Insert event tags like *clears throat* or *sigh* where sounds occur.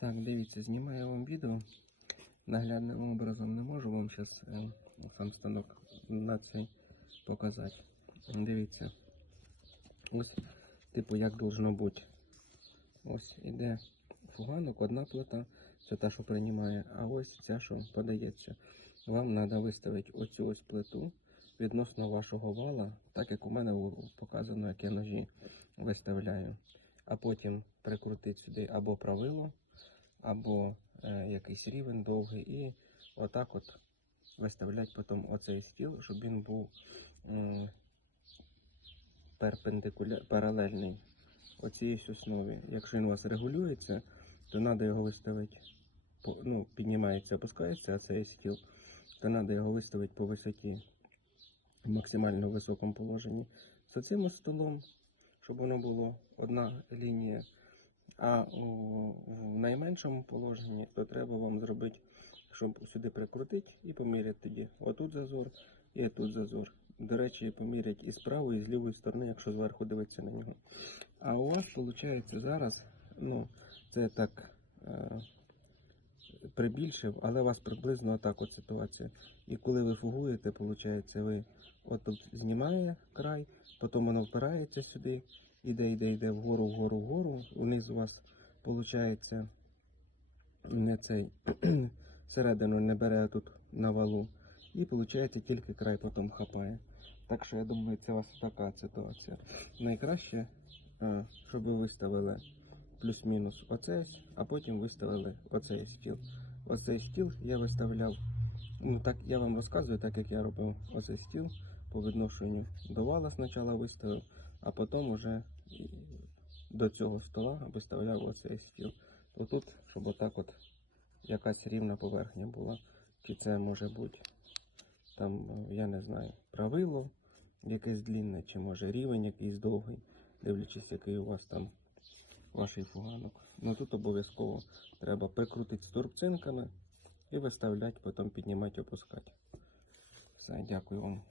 Так, дивіться, знімаю вам відео. Наглядним образом не можу вам зараз сам станок на цей показати. Дивіться. Ось, типу, як должно бути. Ось іде фуганок, одна плита, це та, що приймає, а ось ця, що подається. Вам треба виставити оцю ось плиту відносно вашого вала, так як у мене показано, як я ножі виставляю. А потім прикрутити сюди або правило, або е, якийсь рівень довгий, і отак от виставляти потім оцей стіл, щоб він був м, перпендикуля... паралельний оцій основі. Якщо він у вас регулюється, то треба його виставити, ну, піднімається, опускається, а цей стіл, то треба його виставити по висоті в максимально високому положенні. З цим столом, щоб воно було одна лінія. А в найменшому положенні, то треба вам зробити, щоб сюди прикрутити і поміряти тоді. Отут зазор і тут зазор. До речі, помірять і з правої, і з лівої сторони, якщо зверху дивитися на нього. А у вас виходить зараз, ну, це так е, прибільшив, але у вас приблизно так от ситуація. І коли ви фугуєте, виходить, ви отут знімає край, потім воно впирається сюди, іде, йде, йде вгору, вгору, вгору. Униз у вас виходить не цей *clears throat* середину не бере тут на валу. І виходить тільки край потім хапає. Так що я думаю, це у вас така ситуація. Найкраще, щоб ви виставили плюс-мінус оцей, а потім виставили оцей стіл. Оцей стіл я виставляв. Ну так я вам розказую, так як я робив оцей стіл по відношенню до вала спочатку виставив, а потім уже до цього стола виставляв оцей стіл. Отут, щоб отак от якась рівна поверхня була. Чи це може бути там, я не знаю, правило якесь длінне, чи може рівень якийсь довгий, дивлячись, який у вас там ваш фуганок. Ну тут обов'язково треба прикрутити стурбцинками і виставляти, потім піднімати, опускати. Все, дякую вам.